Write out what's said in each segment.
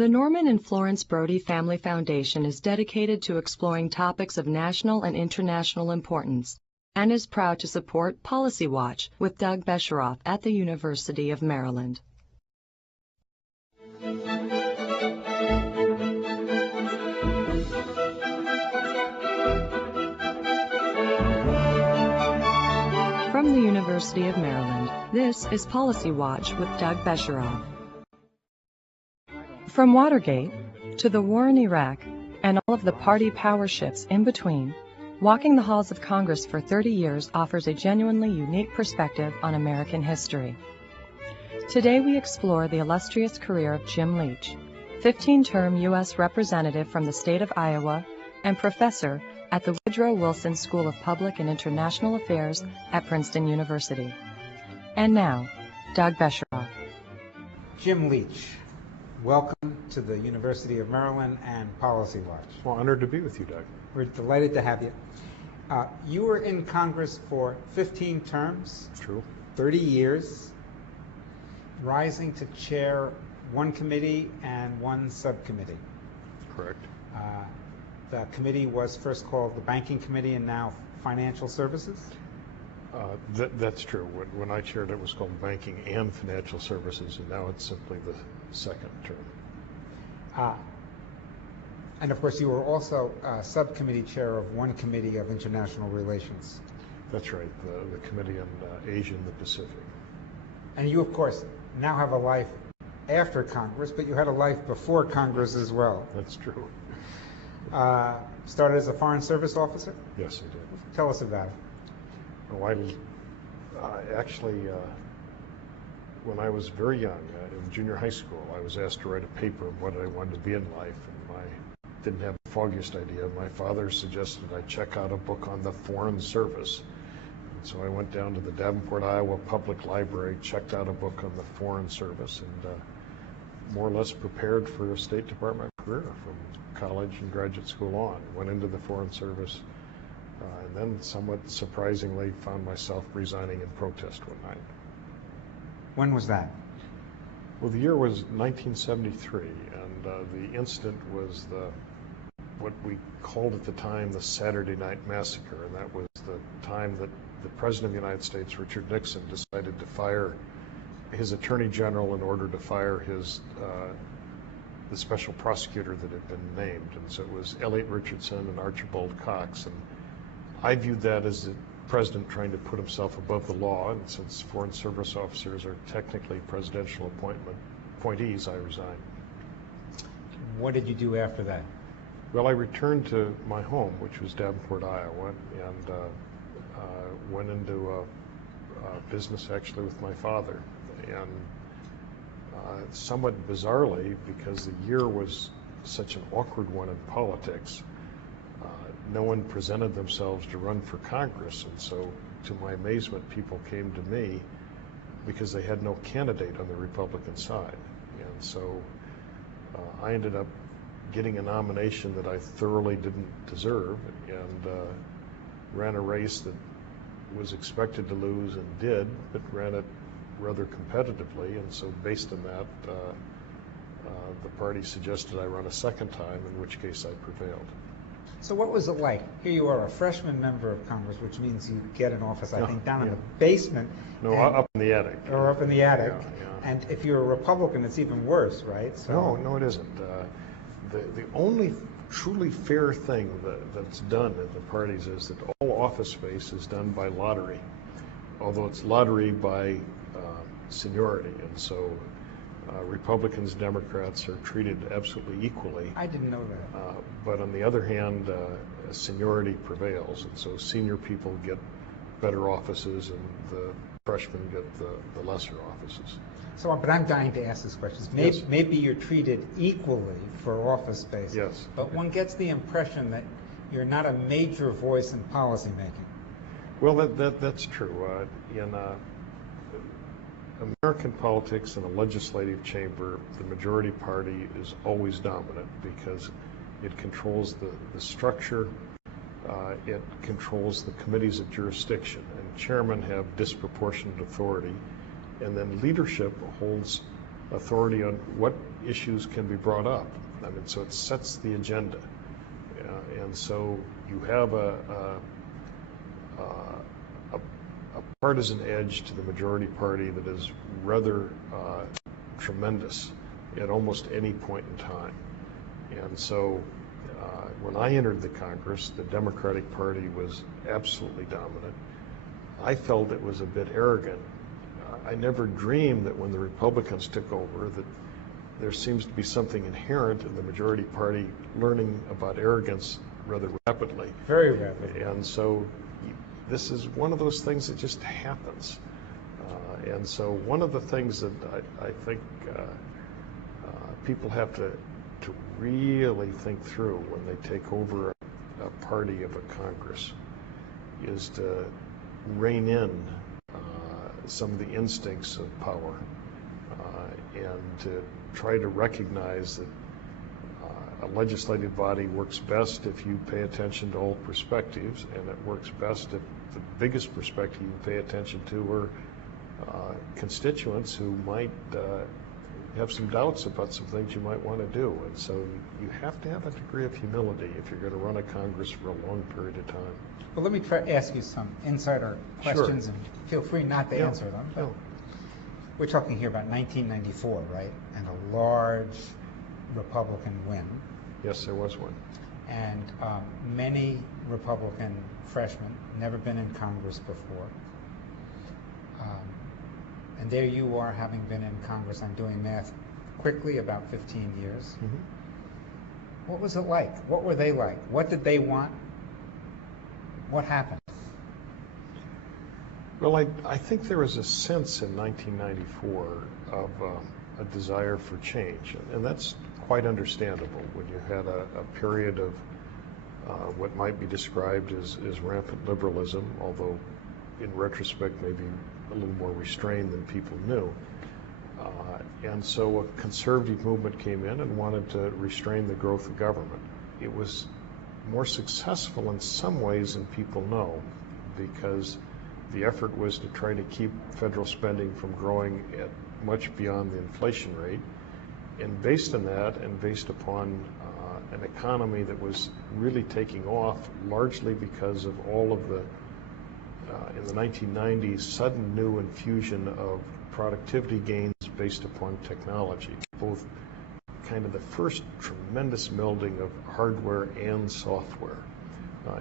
The Norman and Florence Brody Family Foundation is dedicated to exploring topics of national and international importance and is proud to support Policy Watch with Doug Besheroff at the University of Maryland. From the University of Maryland, this is Policy Watch with Doug Besheroff. From Watergate to the war in Iraq and all of the party power shifts in between, walking the halls of Congress for 30 years offers a genuinely unique perspective on American history. Today we explore the illustrious career of Jim Leach, 15-term U.S. Representative from the state of Iowa and professor at the Woodrow Wilson School of Public and International Affairs at Princeton University. And now, Doug Besheroff. Jim Leach, welcome to the University of Maryland and Policy Watch. Well, honored to be with you, Doug. We're delighted to have you. You were in Congress for 15 terms. True. 30 years, rising to chair one committee and one subcommittee. Correct. The committee was first called the Banking Committee and now Financial Services? That's true. When I chaired it, it was called Banking and Financial Services, and now it's simply the second term. And of course, you were also subcommittee chair of one committee of international relations. That's right, the Committee on Asia and the Pacific. And you, of course, now have a life after Congress, but you had a life before Congress as well. That's true. Started as a Foreign Service officer? Yes, I did. Tell us about it. Oh, actually, when I was very young, in junior high school, I was asked to write a paper on what I wanted to be in life, and I didn't have the foggiest idea. My father suggested I check out a book on the Foreign Service. And so I went down to the Davenport, Iowa Public Library, checked out a book on the Foreign Service, and more or less prepared for a State Department career from college and graduate school on. Went into the Foreign Service, and then somewhat surprisingly found myself resigning in protest one night. When was that? Well, the year was 1973, and the incident was what we called at the time the Saturday Night Massacre, and that was the time that the President of the United States, Richard Nixon, decided to fire his Attorney General in order to fire the special prosecutor that had been named. And so it was Elliot Richardson and Archibald Cox, and I viewed that as the president trying to put himself above the law, and since Foreign Service officers are technically presidential appointees, I resigned. What did you do after that? Well, I returned to my home, which was Davenport, Iowa, and went into a business actually with my father. And somewhat bizarrely, because the year was such an awkward one in politics, no one presented themselves to run for Congress, and so to my amazement, people came to me because they had no candidate on the Republican side. And so I ended up getting a nomination that I thoroughly didn't deserve, and ran a race that was expected to lose and did, but ran it rather competitively, and so based on that, the party suggested I run a second time, in which case I prevailed. So what was it like? Here you are, a freshman member of Congress, which means you get an office, I think, down in the basement. No, up in the attic. Or up in the attic. Yeah. And if you're a Republican, it's even worse, right? So No, it isn't. The only truly fair thing that's done at the parties is that all office space is done by lottery, although it's lottery by seniority, and so Republicans, Democrats are treated absolutely equally. I didn't know that. But on the other hand, seniority prevails, and so senior people get better offices, and the freshmen get the lesser offices. So, but I'm dying to ask this question. Maybe you're treated equally for office space. Yes. But one gets the impression that you're not a major voice in policymaking. Well, that's true. In American politics, in a legislative chamber, the majority party is always dominant because it controls the structure, it controls the committees of jurisdiction, and chairmen have disproportionate authority, and then leadership holds authority on what issues can be brought up. I mean, so it sets the agenda. And so you have a partisan edge to the majority party that is rather tremendous at almost any point in time. And so when I entered the Congress, the Democratic Party was absolutely dominant. I felt it was a bit arrogant. I never dreamed that when the Republicans took over that there seems to be something inherent in the majority party learning about arrogance rather rapidly. Very rapidly. And so this is one of those things that just happens. And so one of the things that I think people have to really think through when they take over a party of a Congress is to rein in some of the instincts of power and to try to recognize that a legislative body works best if you pay attention to all perspectives, and it works best if the biggest perspective you pay attention to are constituents who might have some doubts about some things you might want to do. And so you have to have a degree of humility if you're going to run a Congress for a long period of time. Well, let me try to ask you some insider questions, Sure. and feel free not to answer them. But No. we're talking here about 1994, right? And a large Republican win. Yes, there was one. And many Republican freshmen, never been in Congress before. And there you are, having been in Congress, I'm doing math quickly, about 15 years. Mm-hmm. What was it like? What were they like? What did they want? What happened? Well, I think there was a sense in 1994 of a desire for change, and that's quite understandable when you had a period of what might be described as rampant liberalism, although in retrospect maybe a little more restrained than people knew. And so a conservative movement came in and wanted to restrain the growth of government. It was more successful in some ways than people know, because the effort was to try to keep federal spending from growing at much beyond the inflation rate. And based on that, and based upon an economy that was really taking off, largely because of all of the, in the 1990s, sudden new infusion of productivity gains based upon technology, both kind of the first tremendous melding of hardware and software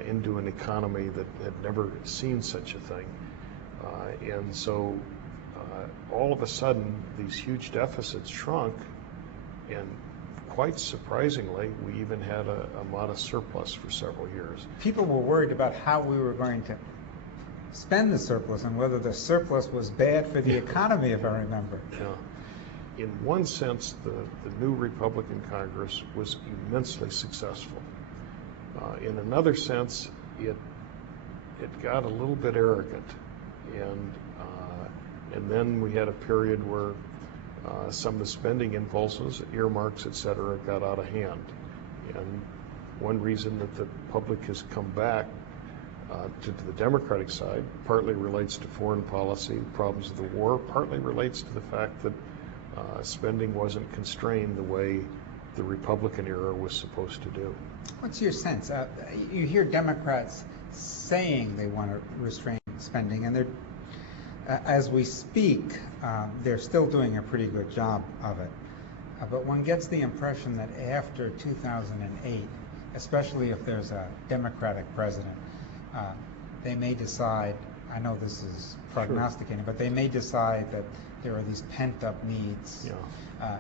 into an economy that had never seen such a thing. And so all of a sudden, these huge deficits shrunk, and quite surprisingly, we even had a modest surplus for several years. People were worried about how we were going to spend the surplus and whether the surplus was bad for the economy, if I remember. Yeah. In one sense, the new Republican Congress was immensely successful. In another sense, it got a little bit arrogant, and then we had a period where some of the spending impulses, earmarks, et cetera, got out of hand. And one reason that the public has come back to the Democratic side partly relates to foreign policy, problems of the war, partly relates to the fact that spending wasn't constrained the way the Republican era was supposed to do. What's your sense? You hear Democrats saying they want to restrain spending, and they're, as we speak, they're still doing a pretty good job of it. But one gets the impression that after 2008, especially if there's a Democratic president, they may decide, I know this is prognosticating, but they may decide that there are these pent-up needs,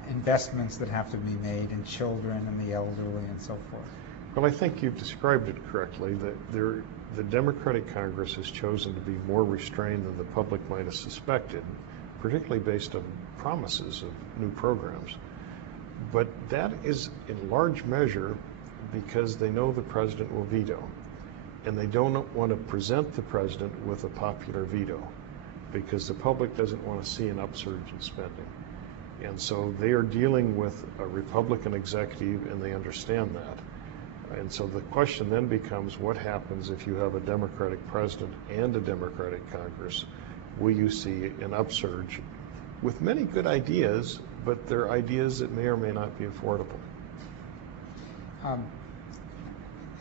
investments that have to be made in children and the elderly and so forth. Well, I think you've described it correctly, that the Democratic Congress has chosen to be more restrained than the public might have suspected, particularly based on promises of new programs. But that is in large measure because they know the president will veto, and they don't want to present the president with a popular veto, because the public doesn't want to see an upsurge in spending. And so they are dealing with a Republican executive, and they understand that. And so the question then becomes, what happens if you have a Democratic president and a Democratic Congress? Will you see an upsurge with many good ideas, but they're ideas that may or may not be affordable.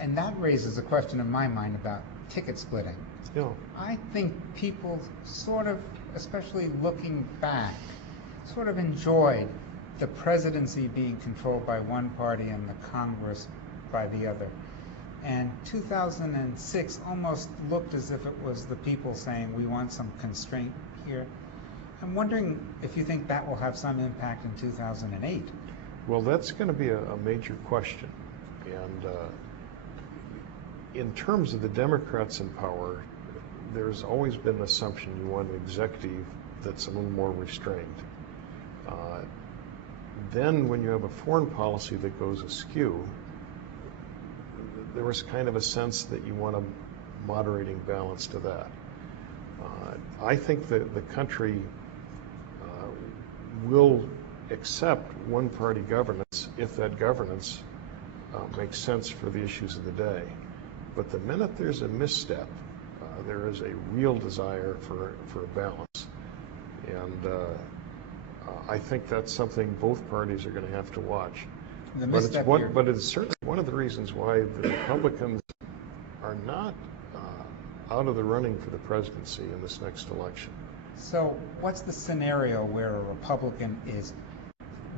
And that raises a question in my mind about ticket splitting. Yeah. I think people sort of, especially looking back, sort of enjoyed the presidency being controlled by one party and the Congress by the other. And 2006 almost looked as if it was the people saying, we want some constraint here. I'm wondering if you think that will have some impact in 2008. Well, that's going to be a major question. And in terms of the Democrats in power, there's always been an assumption you want an executive that's a little more restrained. Then when you have a foreign policy that goes askew, there was kind of a sense that you want a moderating balance to that. I think that the country will accept one-party governance if that governance makes sense for the issues of the day. But the minute there's a misstep, there is a real desire for a balance. And I think that's something both parties are going to have to watch. But it's certainly one of the reasons why the Republicans are not out of the running for the presidency in this next election. So what's the scenario where a Republican is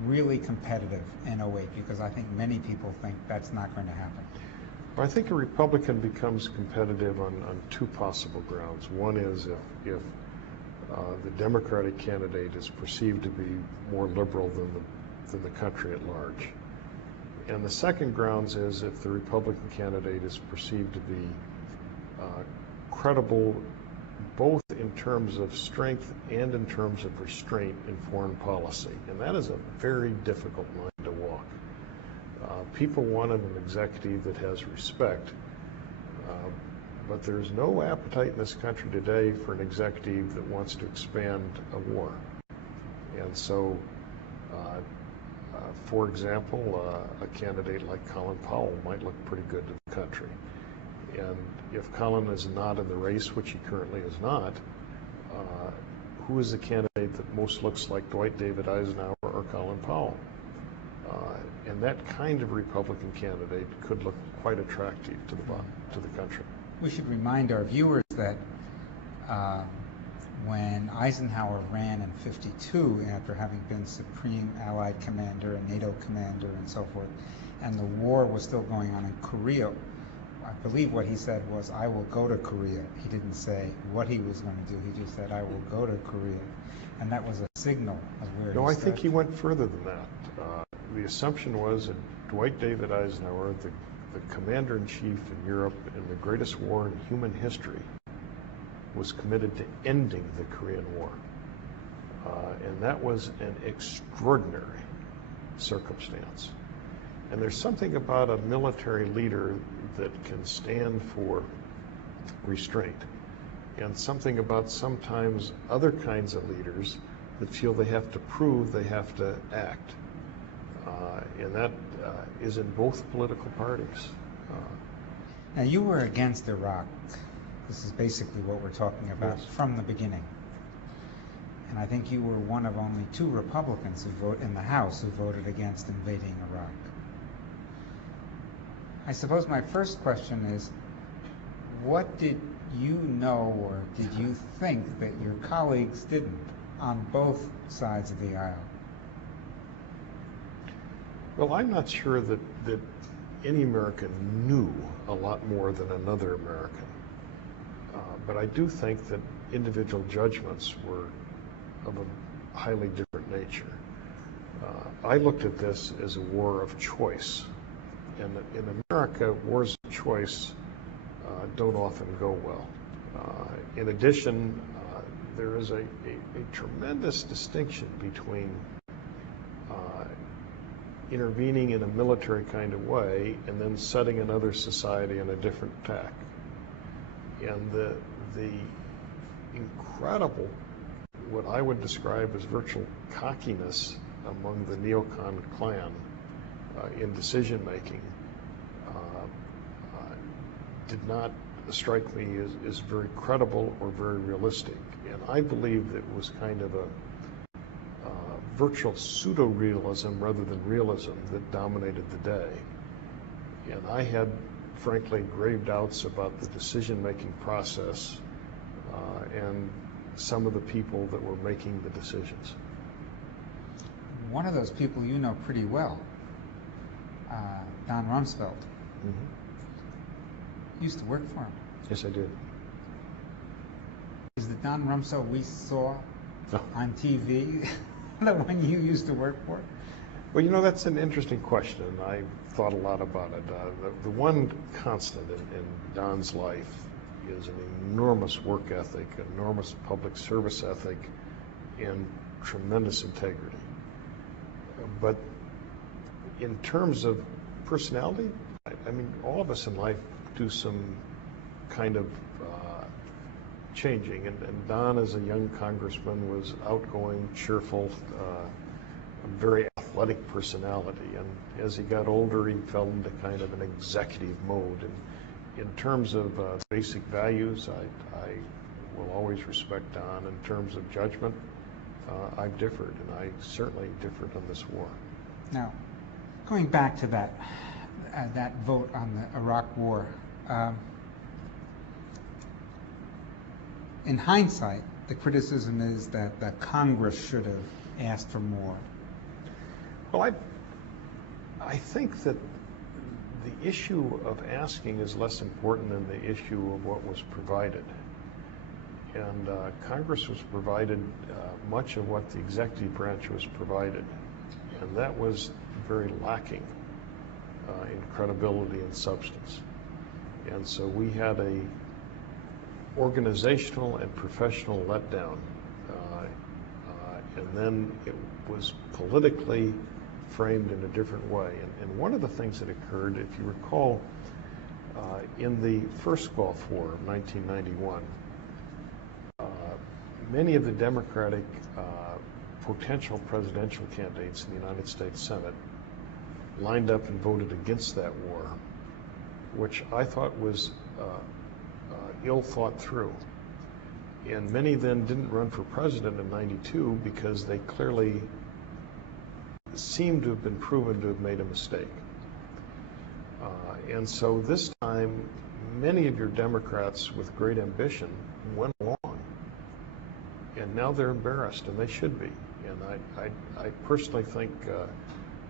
really competitive in 08? Because I think many people think that's not going to happen. I think a Republican becomes competitive on two possible grounds. One is if the Democratic candidate is perceived to be more liberal than the country at large. And the second grounds is if the Republican candidate is perceived to be credible both in terms of strength and in terms of restraint in foreign policy. And that is a very difficult line to walk. People wanted an executive that has respect, but there's no appetite in this country today for an executive that wants to expand a war. And so, for example, a candidate like Colin Powell might look pretty good to the country. And if Colin is not in the race, which he currently is not, who is the candidate that most looks like Dwight David Eisenhower or Colin Powell? And that kind of Republican candidate could look quite attractive to the country. We should remind our viewers that when Eisenhower ran in '52, after having been Supreme Allied Commander and NATO Commander and so forth, and the war was still going on in Korea, I believe what he said was, I will go to Korea. He didn't say what he was going to do. He just said, I will go to Korea. And that was a signal of where No, he I stood. think he went further than that. The assumption was that Dwight David Eisenhower, the commander-in-chief in Europe in the greatest war in human history, was committed to ending the Korean War. And that was an extraordinary circumstance. And there's something about a military leader that can stand for restraint, and something about sometimes other kinds of leaders that feel they have to prove they have to act. And that is in both political parties. Now, you were against Iraq. This is basically what we're talking about. Yes. From the beginning. And I think you were one of only 2 Republicans who voted in the House who voted against invading Iraq. I suppose my first question is, what did you know or did you think that your colleagues didn't on both sides of the aisle? Well, I'm not sure that any American knew a lot more than another American. But I do think that individual judgments were of a highly different nature. I looked at this as a war of choice. And in America, wars of choice don't often go well. In addition, there is a tremendous distinction between intervening in a military kind of way and then setting another society on a different tack. And the incredible, what I would describe as virtual cockiness among the neocon clan in decision making did not strike me as very credible or very realistic. And I believe that it was kind of virtual pseudo-realism rather than realism that dominated the day. And I had, frankly, grave doubts about the decision-making process and some of the people that were making the decisions. One of those people you know pretty well, Don Rumsfeld, used to work for him. Yes, I did. Is the Don Rumsfeld we saw on TV the one you used to work for? Well, you know, that's an interesting question. I thought a lot about it. The one constant in Don's life is an enormous work ethic, enormous public service ethic, and tremendous integrity. But in terms of personality, I mean, all of us in life do some kind of changing. And Don, as a young congressman, was outgoing, cheerful, a very athletic personality. And as he got older, he fell into kind of an executive mode. And in terms of basic values, I will always respect Don. In terms of judgment, I've differed, and I certainly differed on this war. Now, going back to that vote on the Iraq War, in hindsight, the criticism is that the Congress should have asked for more. Well, I think that the issue of asking is less important than the issue of what was provided. And Congress was provided much of what the executive branch was provided, and that was very lacking in credibility and substance. And so we had a organizational and professional letdown, and then it was politically framed in a different way. And one of the things that occurred, if you recall, in the first Gulf War of 1991, many of the Democratic potential presidential candidates in the United States Senate lined up and voted against that war, which I thought was ill thought through. And many then didn't run for president in '92 because they clearly seemed to have been proven to have made a mistake. And so this time, many of your Democrats with great ambition went along. And now they're embarrassed, and they should be. And I personally think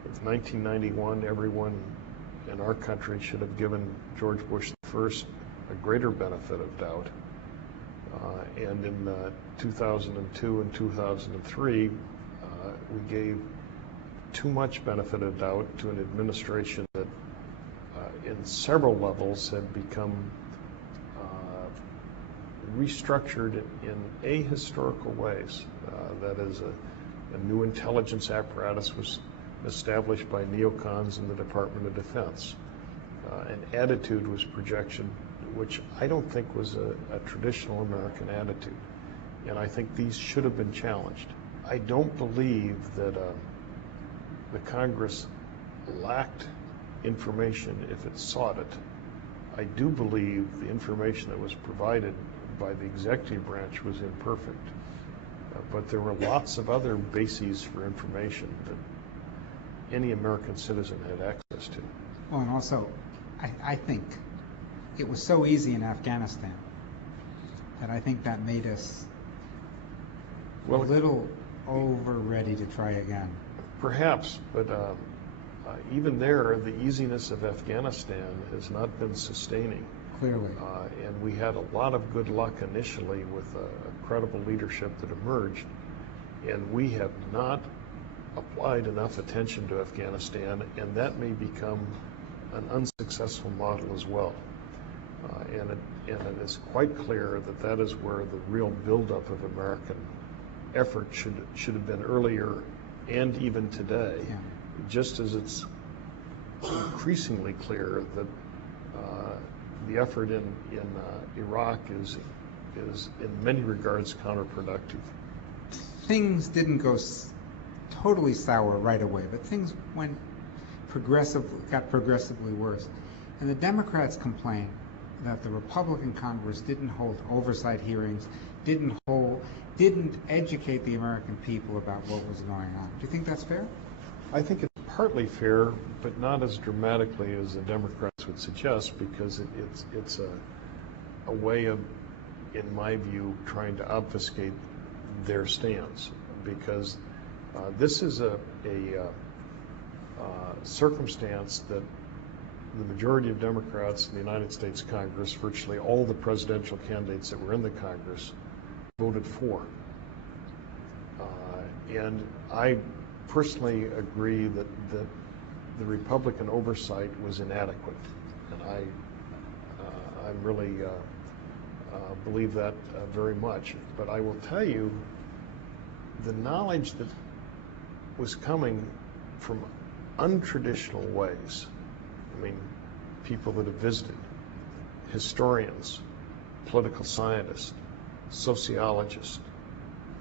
with 1991, everyone in our country should have given George Bush I a greater benefit of doubt. And in 2002 and 2003, we gave too much benefit of doubt to an administration that in several levels had become restructured in ahistorical ways. That is, a new intelligence apparatus was established by neocons in the Department of Defense. An attitude was projection, which I don't think was a traditional American attitude. And I think these should have been challenged. I don't believe that the Congress lacked information if it sought it. I do believe the information that was provided by the executive branch was imperfect. But there were lots of other bases for information that any American citizen had access to. Well, and also, I think it was so easy in Afghanistan that I think that made us a little over ready to try again. Perhaps, but even there, the easiness of Afghanistan has not been sustaining. Clearly. And we had a lot of good luck initially with a credible leadership that emerged, and we have not applied enough attention to Afghanistan, and that may become an unsuccessful model as well. And it is quite clear that that is where the real buildup of American effort should have been earlier, and even today, just as it's increasingly clear that the effort in Iraq is in many regards counterproductive. Things didn't go totally sour right away, but things got progressively worse. And the Democrats complain that the Republican Congress didn't hold oversight hearings, didn't educate the American people about what was going on. Do you think that's fair? I think it's partly fair, but not as dramatically as the Democrats would suggest, because it's a way of, in my view, trying to obfuscate their stance, because this is a circumstance that the majority of Democrats in the United States Congress, virtually all the presidential candidates that were in the Congress, voted for. And I personally agree that the Republican oversight was inadequate, and I really believe that very much. But I will tell you, the knowledge that was coming from untraditional ways, I mean, people that have visited, historians, political scientists, sociologists,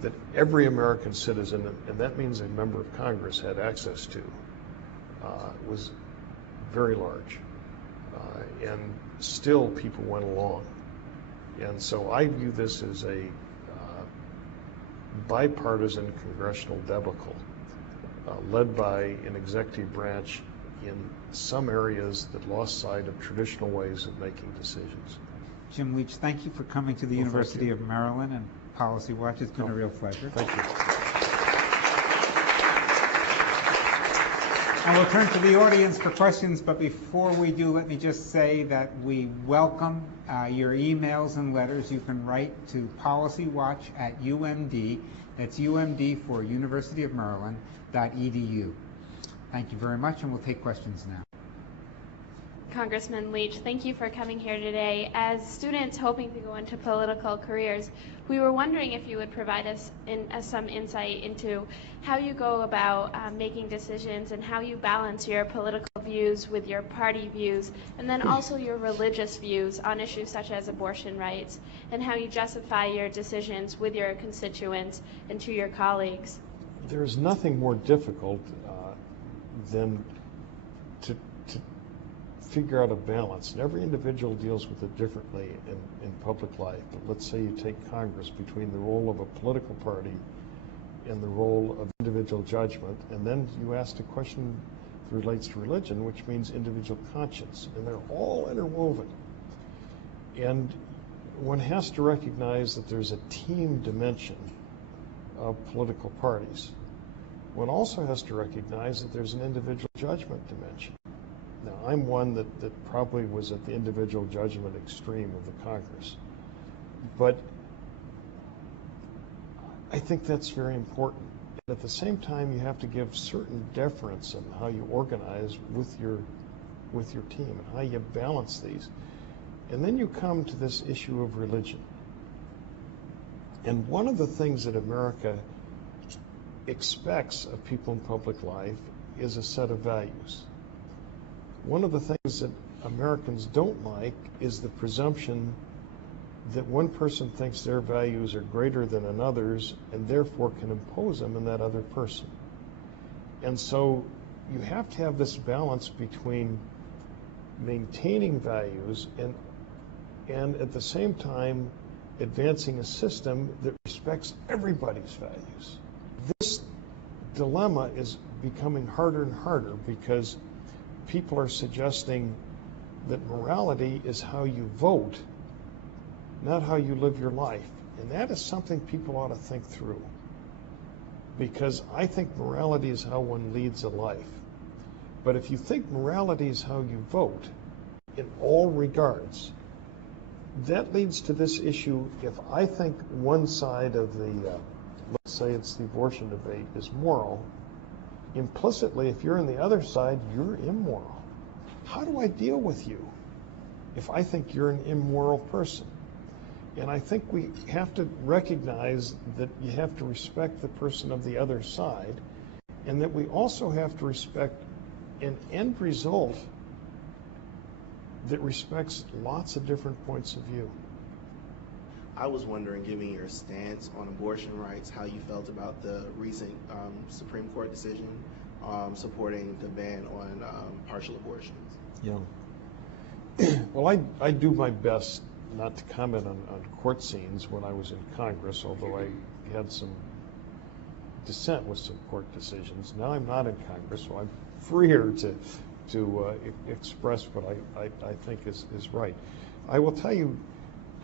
that every American citizen, and that means a member of Congress, had access to, was very large. And still people went along. And so I view this as a bipartisan congressional debacle, led by an executive branch in some areas that lost sight of traditional ways of making decisions. Jim Leach, thank you for coming to the University of Maryland and Policy Watch. It's been a real pleasure. Thank you. And we'll turn to the audience for questions, but before we do, let me just say that we welcome your emails and letters. You can write to PolicyWatch@UMD. That's UMD for University of Maryland.edu. Thank you very much, and we'll take questions now. Congressman Leach, thank you for coming here today. As students hoping to go into political careers, we were wondering if you would provide us some insight into how you go about making decisions and how you balance your political views with your party views, and then also your religious views on issues such as abortion rights, and how you justify your decisions with your constituents and to your colleagues. There's nothing more difficult than to figure out a balance. And every individual deals with it differently in public life. But let's say you take Congress, between the role of a political party and the role of individual judgment, and then you asked a question that relates to religion, which means individual conscience, and they're all interwoven. And one has to recognize that there's a team dimension of political parties. One also has to recognize that there's an individual judgment dimension. Now, I'm one that probably was at the individual judgment extreme of the Congress. But I think that's very important. And at the same time, you have to give certain deference in how you organize with your team and how you balance these. And then you come to this issue of religion. And one of the things that America expects of people in public life is a set of values. One of the things that Americans don't like is the presumption that one person thinks their values are greater than another's and therefore can impose them on that other person. And so you have to have this balance between maintaining values and at the same time advancing a system that respects everybody's values. This dilemma is becoming harder and harder because people are suggesting that morality is how you vote, not how you live your life. And that is something people ought to think through. Because I think morality is how one leads a life. But if you think morality is how you vote, in all regards, that leads to this issue. If I think one side of the, let's say it's the abortion debate, is moral, implicitly, if you're on the other side, you're immoral. How do I deal with you if I think you're an immoral person? And I think we have to recognize that you have to respect the person of the other side, and that we also have to respect an end result that respects lots of different points of view. I was wondering, given your stance on abortion rights, how you felt about the recent Supreme Court decision supporting the ban on partial abortions. Yeah. Well, I do my best not to comment on court scenes when I was in Congress, although I had some dissent with some court decisions. Now I'm not in Congress, so I'm freer to express what I think is right. I will tell you,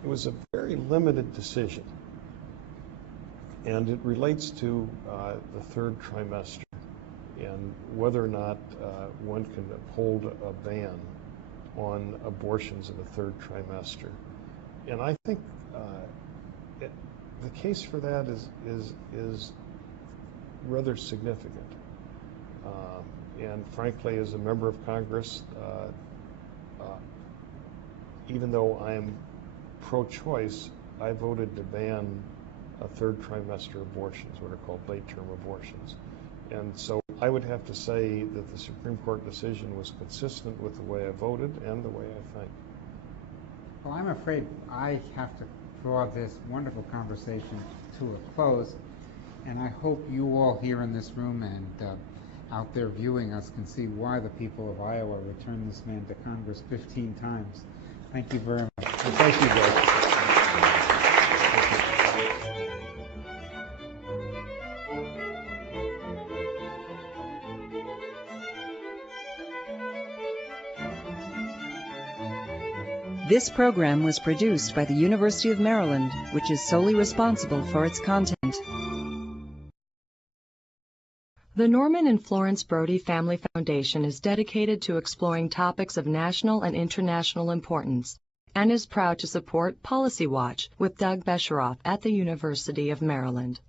it was a very limited decision, and it relates to the third trimester and whether or not one can uphold a ban on abortions in the third trimester. And I think the case for that is rather significant. And frankly, as a member of Congress, even though I am pro-choice, I voted to ban third trimester abortions, what are called late-term abortions. And so I would have to say that the Supreme Court decision was consistent with the way I voted and the way I think. Well, I'm afraid I have to draw this wonderful conversation to a close, and I hope you all here in this room and out there viewing us can see why the people of Iowa returned this man to Congress 15 times. Thank you very much. And thank you, Greg. This program was produced by the University of Maryland, which is solely responsible for its content. The Norman and Florence Brody Family Foundation is dedicated to exploring topics of national and international importance and is proud to support Policy Watch with Doug Besheroff at the University of Maryland.